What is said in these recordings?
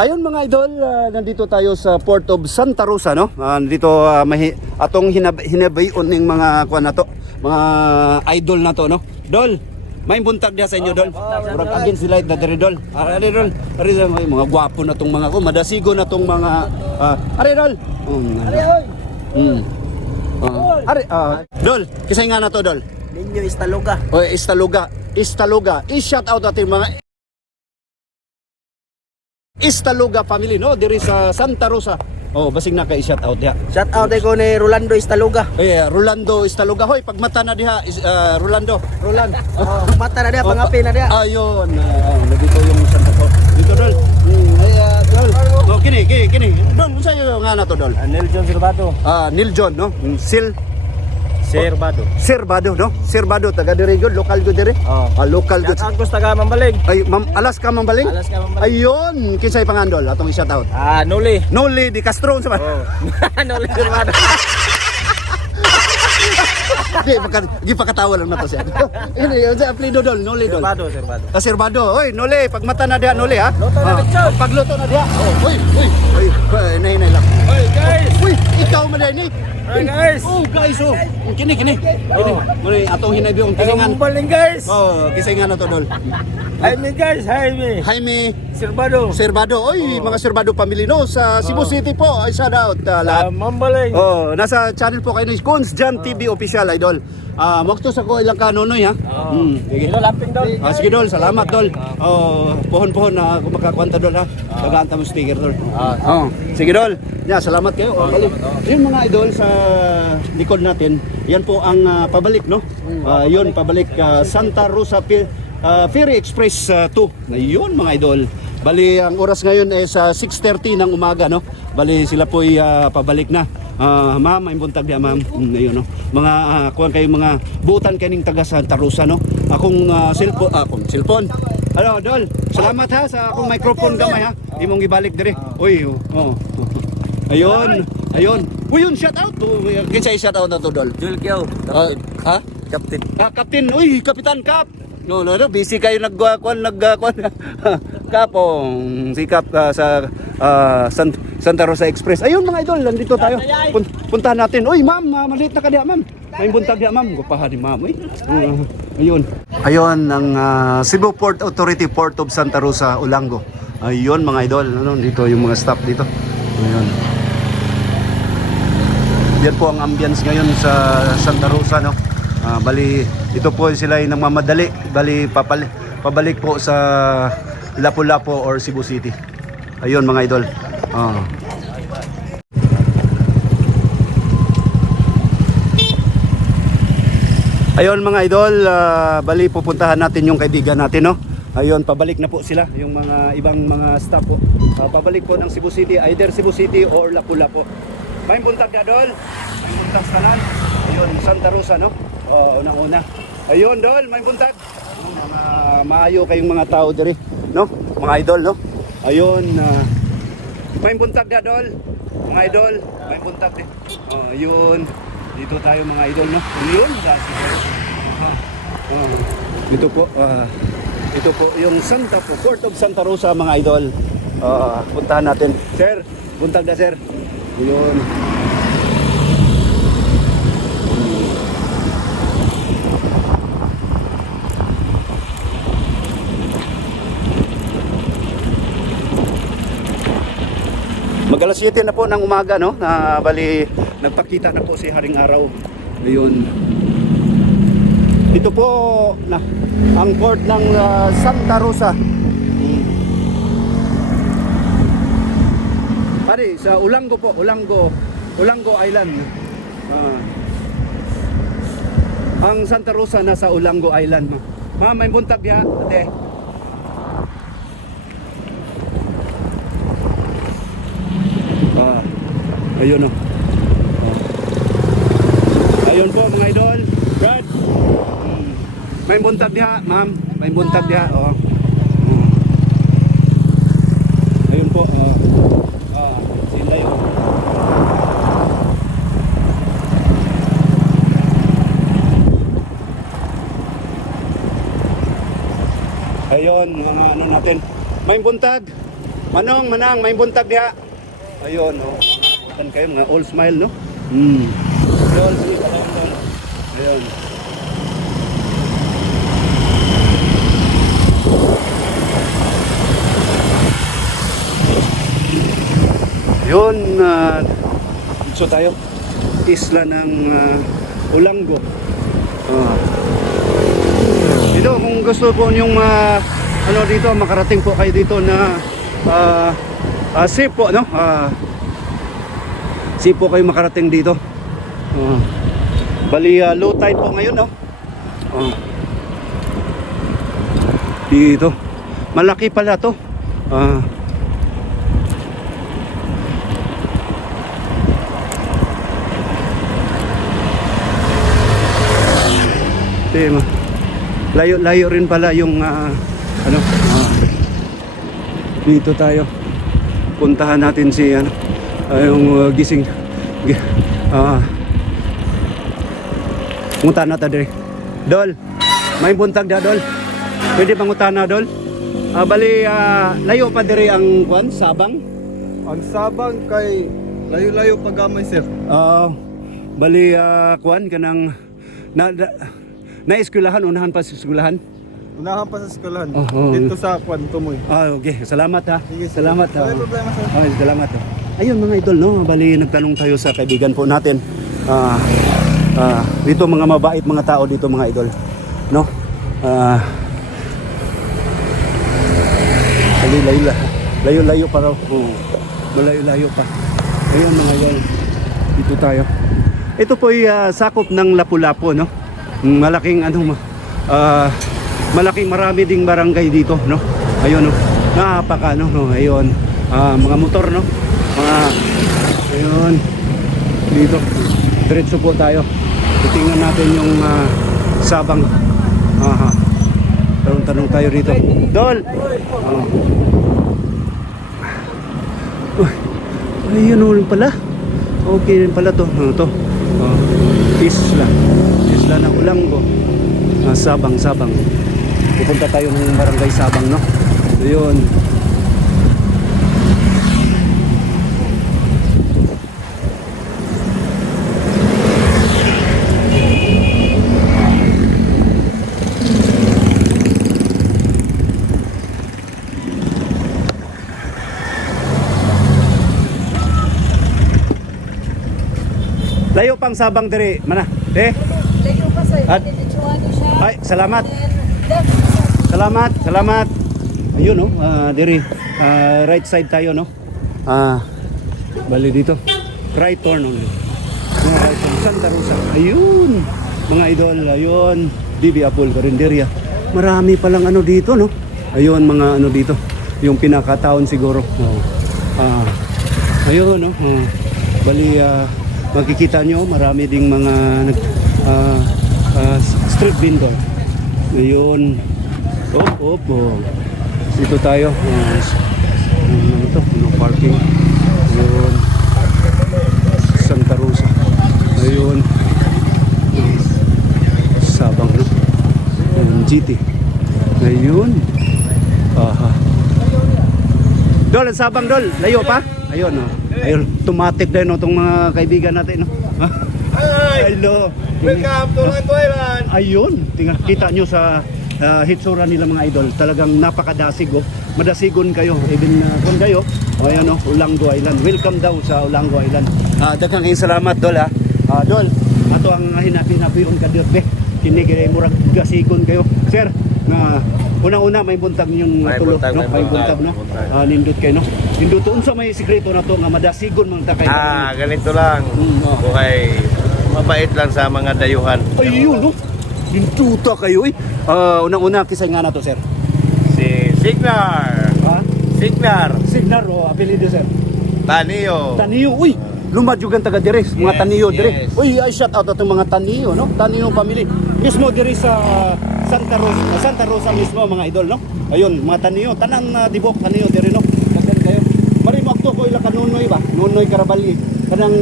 Ayun mga idol, nandito tayo sa Port of Santa Rosa, no? Nandito atong hinabayon ning mga kuan na to, mga idol na to, no? Dol, may buntag dia sa inyo, Dol. Murag against the light na diri, Dol. Ari, Dol. Ari, mga gwapo na tong mga ko, madasigo na tong mga ari, Dol. Ari, Dol, kisay nga na to, Dol. Ninyo Istaluga. O, Istaluga. I-shout out natin mga Istaluga family, no? Diri sa Santa Rosa. Oh, basig na kay shout out diha. Shout out ko ni Rolando Istaluga. Rolando Istaluga. Hoy, pagmata na diha, Rolando. Roland. Oh, mata na dia, pangapi na dia. Ayun. Nandito yung Santa Rosa. Dito, Dol. Dol. Oh, kini. Dol, unsa yung nga na to, Dol? Neil John Silvato. Neil John, no? Serbado. Serbado, no? Serbado, taga diri gyud, lokal gyud diri. Lokal gyud. Shout out ko sa taga Mambaling. Ay, alas ka mambaling? Alas ka Mambaling. Ayun, kinsay pangandol atong i-shout out. Noli. Noli di Castro sa Oh. Noli Silvato. Di pagkatawa lang na to siya. Ini sa apelyido Dol, Noli Dol. Serbado. Serbado. Oy, Noli, pagmata na diha Noli ha. Luto na lechon. Pagluto na diha. Oy. Nay lang. Hey guys. Uy, ikaw man ni. Hey guys. Guys. Kini. Muli atong hinabi ang tilingan. Mambaling guys. Kisay nga na to Dol. Jaime guys, Jaime Serbado. Oy, mga Serbado family no sa Cebu City po. Ay shout out lahat. Mambaling. Nasa channel po kayo ni Kunz Jan TV official idol. Magtos ako ilang kanonoy ha. Sige. Laping Dol. Sige Dol, salamat Dol. Pohon-pohon na kung makakwanta Dol ha. Tagaanta mo sticker Dol. Sige Dol. Salamat kayo. Yun mga idol sa likod natin. Yan po ang pabalik no. Yun pabalik Santa Rosa Ferry Express 2. Yun mga idol. Bali ang oras ngayon ay sa 6:30 ng umaga no. Bali sila po ay pabalik na. Ma'am, may buntag diya ma'am. Ayun no. Mga kuan kayo mga butan kaning taga Santa Rosa no. Akong cellphone. Hello, Dol. Salamat ha sa akong microphone gamay ha. Imong ibalik diri. Uy, Ayun. Uy, yun shout out. Kinsay shout out na to, Dol? Joel Kiao. Ha? Captain. Captain. Uy, Kapitan Kap. No, busy kayo nagkuan kapong sikap sa Santa Rosa Express. Ayun mga idol, nandito tayo. Puntahan natin. Uy, ma'am, maliit na ka diya, ma'am. May buntag diya, ma'am. Gupahan ni ma'am. Ayun. Ayun ang Cebu Port Authority Port of Santa Rosa, Olango. Ayun mga idol, dito yung mga staff dito. Ayun. Yan po ang ambience ngayon sa Santa Rosa, no. Bali ito po sila ay nagmamadali, bali pabalik po sa Lapu-Lapu or Cebu City. Ayun mga idol. Ayun mga idol, bali pupuntahan natin yung kaibigan natin no. Ayun, pabalik na po sila yung mga ibang mga staff po. Pabalik po ng Cebu City, either Cebu City or Lapu-Lapu. May buntag na Dol. May buntag sa lan. Ayun, Santa Rosa no. Unang-una. Ayun Dol, may buntag. Mga maayo kayong mga tao diri, no? Mga idol, no? Ayun, may buntag na Dol. Mga idol, may buntag din. Ayun. Dito tayo mga idol, no? Ayun, ito po yung Port of Santa Rosa mga idol. Puntahan natin. Sir, buntag na sir. Ayun. Mag-alas 7 na po ng umaga no. Bali nagpakita na po si Haring Araw. Ayun. Ito po ang port ng Santa Rosa. Pare sa Olango po, Olango Island. Ang Santa Rosa nasa Olango Island. Ma'am, may buntag niya, ate. Ayun o. Ayun po mga idol. Brad. May buntag diha, ma'am. May buntag diha. Ayun po. Sila yun. Ayun, mga ano natin. May buntag. Manang, may buntag diha. Ayun, oh. Tan kayo mga all smile, no? All smile lang tol. Ayun. Yun, so tayo. Isla ng Olanggo. Dito, kung gusto po yung ano dito, makarating po kayo dito na safe po, no? Safe po kayo makarating dito. Bali, low tide po ngayon, no? Dito. Malaki pala to. Layo-layo rin pala yung ano, dito tayo. Puntahan natin si ano, yung gising. Ngutana ta dire. Dol, may buntag da dol. Pwede pangutana dol. Bali layo pa dire ang kwan, Sabang. Ang Sabang kay layo-layo pagamay sir. Bali kwan kanang na eskwelahan, unahan pa sa eskwelahan. Unahan pa sa eskwelahan. Oo. Dito sa Tumoy. Okay, salamat ha. Sige, sir. Salamat ha. Wala problema sir. Okay, salamat ha. Ayun mga idol, no? Bali nagtanong tayo sa kaibigan po natin. Dito mga mabait mga tao dito mga idol, no? Layo-layo pa raw. Malayo-layo pa. Ayun mga idol. Dito tayo. Ito po ay sakop ng Lapu-Lapu, no? Malaking ano, malaking marami ding barangay dito, no? Ayun, no? Napaka, no? Ayun. Mga motor, no? Ayun. Dito. Diretso po tayo. Tingnan natin yung Sabang. Tanong tayo rito. Dol! Ayun ulit pala. Okay rin pala to. Ano to? Isla ng Olanggo. Sabang. Pupunta tayo ng barangay Sabang, no? Ayun. Layo pang Sabang dire, mana? Layo pa sir. At- Diretsuhan siya. Ay, salamat. Then, left. Salamat. Ayun, no? Dire, right side tayo, no? Bali dito. Right turn only. Right turn, Santa Rosa. Ayun, mga idol, ayun. DB Apple, Carinderia. Marami palang ano dito, no? Ayun, mga ano dito. Yung pinakataon siguro. Ayun, no? Bali, makikita nyo, marami ding mga street vendor. Ayun. Dito tayo. Ano to? No parking. Ayun. Santa Rosa. Ayun. Sabang, no? GT. Ayun. Dol, ang Sabang dol. Layo pa? Ayun, no? Ayun, tumatik din, no? Itong mga kaibigan natin, no? Hello. Welcome to Lango Island. Ayun, tingnan, kita nyo sa hitsura nila mga idol. Talagang napakadasig, oh. Madasigon kayo, even kung kayo. Ayan, oh, Olanggo Island. Welcome daw sa Olanggo Island. Daghang kayong salamat, Dol, ha. Dol, ato ang hinapi-hinapiyon ka, Dol, be. Kinigay murag gasigon kayo. Sir, na unang-una may buntag yung May tulo, buntag, no? may May buntag, no? buntag. Nindot kayo, no? Nindot, unsa may sikreto na to nga madasigon man ta kayo. Ganito lang. Okay. Mabait lang sa mga dayuhan. Ayun, no? Ninduta kayo, eh. Unang-una, kisay nga na to, sir. Si Signar. Signar, apelido, sir. Tanio. Taniyo, uy! Lumadjugan taga dire, mga Yes, Taniyo dire. yes. Uy, I shout out atong mga Taniyo, no? Taniyo family. Mismo dire sa Santa Rosa mismo mga idol, no? Ayun, mga Taniyo, tanang dibok Taniyo dire, no? Kasan kayo. Mari mo akto ko ila kanunoy ba? Nunoy Karabali. Kanang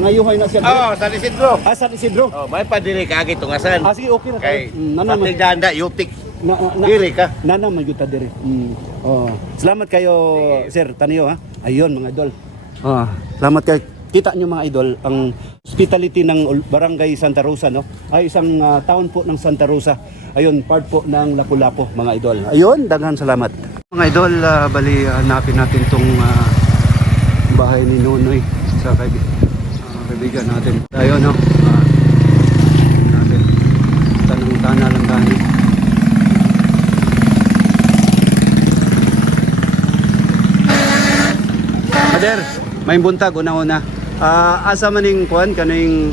mga yuhay na siya. Oh, San Isidro. San Isidro. Oh, may padili ka agi tungasan. Sige, okay na tayo. Kay Nana pati danda yutik. na Diri ka. nana magyuta dire. Oh, salamat kayo, Sir Tanio ha. Ayun mga idol. Salamat kayo. Kita nyo mga idol, ang hospitality ng Barangay Santa Rosa, no? Ay isang town po ng Santa Rosa. Ayun, part po ng Lapu-Lapu mga idol. Ayun, daghang salamat. Mga idol, bali hanapin natin tong bahay ni Nonoy sa kaibigan natin. Ayun, no? Natin. Tanong-tana lang gani. Kader, may buntag una-una. Asa maning kuan kaning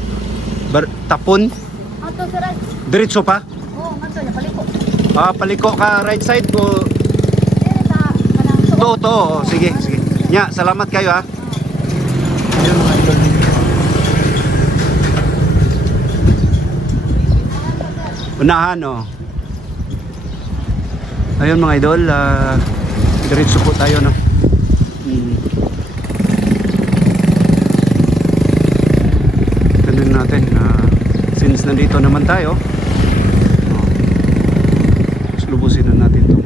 tapon? Ato sa right. Diretso pa? Oo, ato na paliko. Paliko ka right side ko. Dire sa kanang To. Sige. Nya, salamat kayo ha. Ayun mga idol. Unahan oh. Ayun mga idol, diretso po tayo no. Tanong natin since nandito naman tayo. Lubusin na natin to.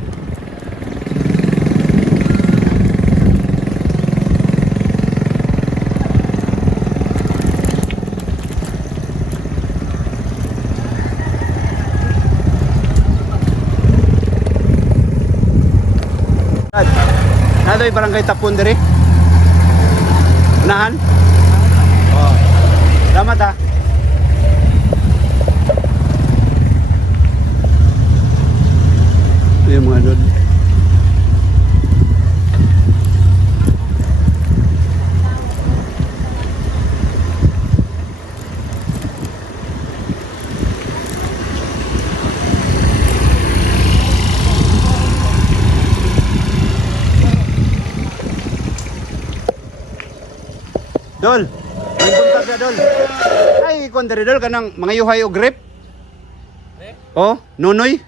Nadoy barangay Tapon diri. Unahan? Oh. Salamat ha. Yung mga doon. Dol, may buntag na Dol. Ay, kondere Dol, kanang mga yuhay o grip. Oh, Nonoy.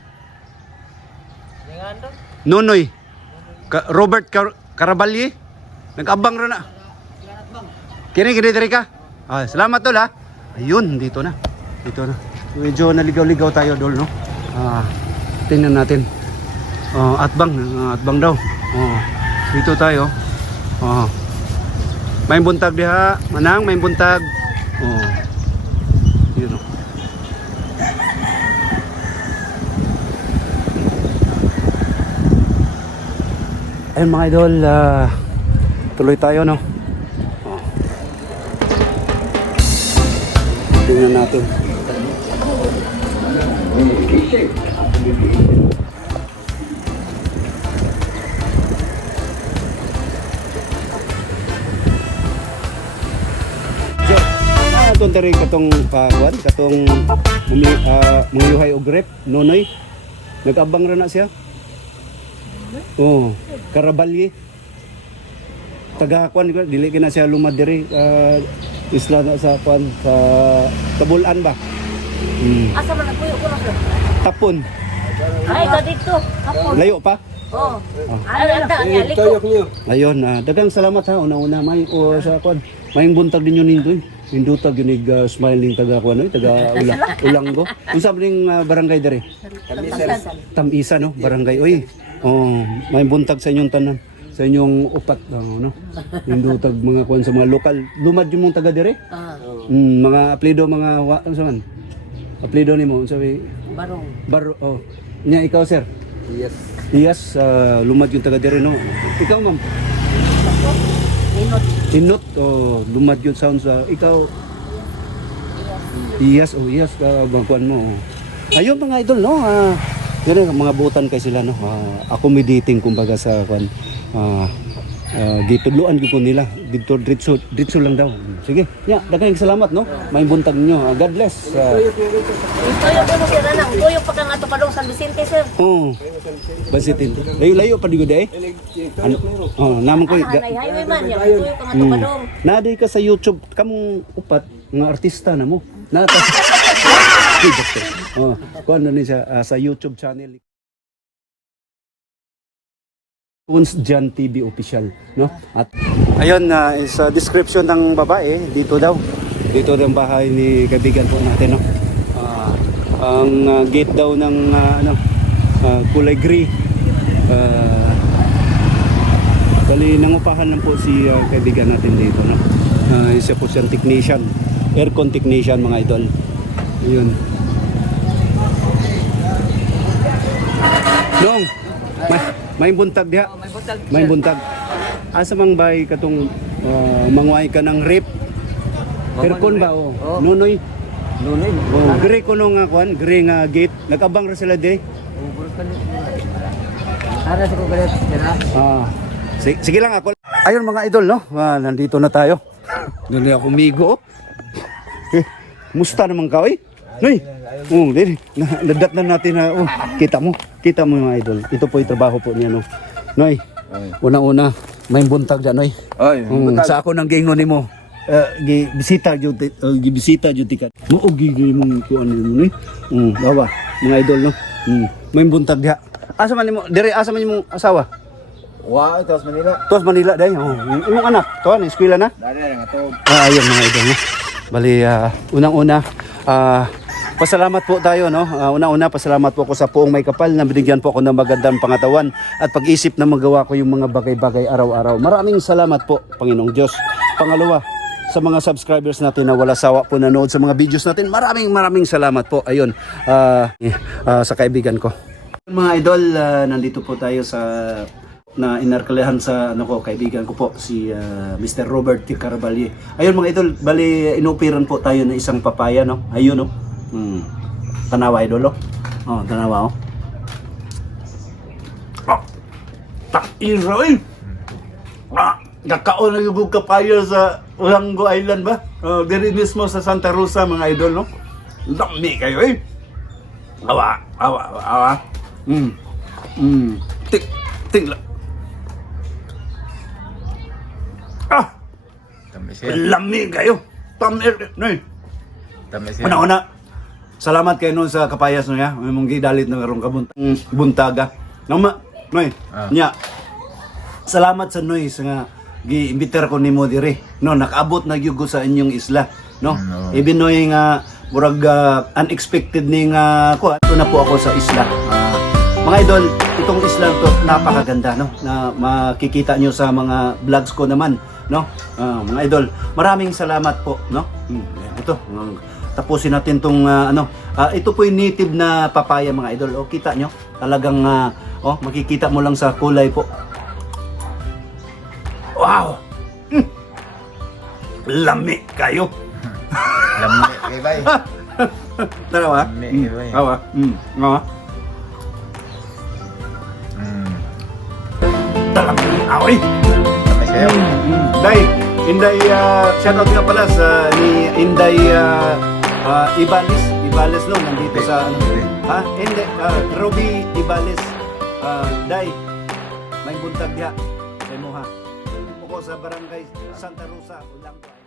Nonoy. Robert Caraballi. Nag-abang ro na. Kini diri ka. Salamat Dol ha. Ayun, dito na. Medyo naligaw-ligaw tayo Dol no. Tingnan natin. Atbang daw. Dito tayo. May buntag diha, manang may buntag. Yun. Ayun mga idol, tuloy tayo no. Tingnan natin. Atong tari katong pakuan, katong mangiyuhay og grip, Nonoy. Nag-abang ra na siya. Caraballi. Taga kuan dili kina siya lumad diri isla na sa kuan sa Tabulan ba. asa man puyo ko na sir. Tapon. Ay, dito. Hapon. Layo pa. Oo. Ano anta niya liko. Ayun, daghang salamat ha una-una may sa kuan. May buntag ninyo nindoy. Indutag yunig smiling taga kuan taga Ulanggo. Unsa ning barangay diri? Tamisa no, barangay. Oy. May buntag sa inyong tanan. Sa inyong upat no. Indutag mga kuan sa mga lokal. Lumad yung mong taga diri? Mga apelyido mga unsa man? Apelyido nimo unsa may Barong. Nya ikaw sir? Yes, lumad yung taga diri no. Ikaw ma'am? Inot lumad yun sounds ikaw yes bangkuan mo ayun mga idol no yun mga butan kay sila no accommodating kumbaga sa kuan gitudluan ko nila dito dritso lang daw sige nya daghang salamat no may buntag ninyo God bless Tuyo ko no sir nang tuyo pa kang ato padong San Vicente sir. Basitin layo pa digud eh naman ko Highway man ya tuyo kang ato padong. naday ka sa YouTube kamong upat nga artista na mo nata kuan na ni siya sa YouTube channel Uns Jan TV official no at ayun sa description ng babae dito ang bahay ni kaibigan po natin no ang gate daw ng kulay gray Bali, nangupahan lang po si kaibigan natin dito, no? Isa po siyang technician, aircon technician, mga idol. Ayun. Dong, may buntag diha. May buntag. Asa mang bay katong mangway ka ng rip? Aircon ba o? Nunoy. Oh, gre ko no nga kwan, gre nga gate. Nagabang ra sila di. Sige lang ako. Ayun mga idol, no? Nandito na tayo. Dili ako migo. Musta naman ka, oy? Noy. Dili. Nadat na natin na. Kita mo mga idol. Ito po 'yung trabaho po niya, no. Noy. Una-una, may buntag diyan, noy. Sa ako nang gingon nimo. Bisita jud ka. Muog gigi mong kuan nimo, noy. Bawa, mga idol, no. May buntag diha. Asa man nimo? Dire asa man imong asawa? Tos Manila. Tos Manila day. Imong anak, to na eskwela na? Dari nga to. Ayun mga idol, no. Bali unang-una pasalamat po tayo, no. Una-una pasalamat po ako sa Puong May Kapal na binigyan po ako ng magandang pangatawan at pag-isip na magawa ko yung mga bagay-bagay araw-araw. Maraming salamat po, Panginoong Diyos. Pangalawa, sa mga subscribers natin na wala sawa po nanood sa mga videos natin, maraming salamat po. Ayun, sa kaibigan ko. Mga idol, nandito po tayo sa na inarkalehan sa kaibigan ko po si Mr. Robert T. Caraballi. Ayun mga idol, bali inupiran po tayo ng isang papaya, no. Ayun, no. Tanawa idol, tanawa, Iroy. Nakaon na yung kapaya sa Ulango Island ba? Diri mismo sa Santa Rosa, mga idol, no. Dami kayo, eh. Awa. Ting lang. Lami kayo. Noy. Una-una, salamat kayo nun sa kapayas no ya. May mong gidalit na karong buntaga. Noy. Nya. Salamat sa Noy sa nga gi-imbiter ko nimo diri. No, nakaabot na gyud ko sa inyong isla, no. Even Noy nga murag unexpected ning ko ato na po ako sa isla. Mga idol, itong isla to napakaganda, no. Na makikita nyo sa mga vlogs ko naman, no. Mga idol, maraming salamat po, no. Ito, tapusin natin tong ito po yung native na papaya, mga idol. Kita nyo, talagang makikita mo lang sa kulay po. Wow! Lami kayo. Lami kay bay. Tarawa? Awa. Awa. Talagang away. Day, Inday, shoutout nga pala sa ni Inday Ibales no, nandito sa Inday, Ruby Ibales. Day, may buntag diha kay mo ha. Uko sa barangay Santa Rosa, Ulango.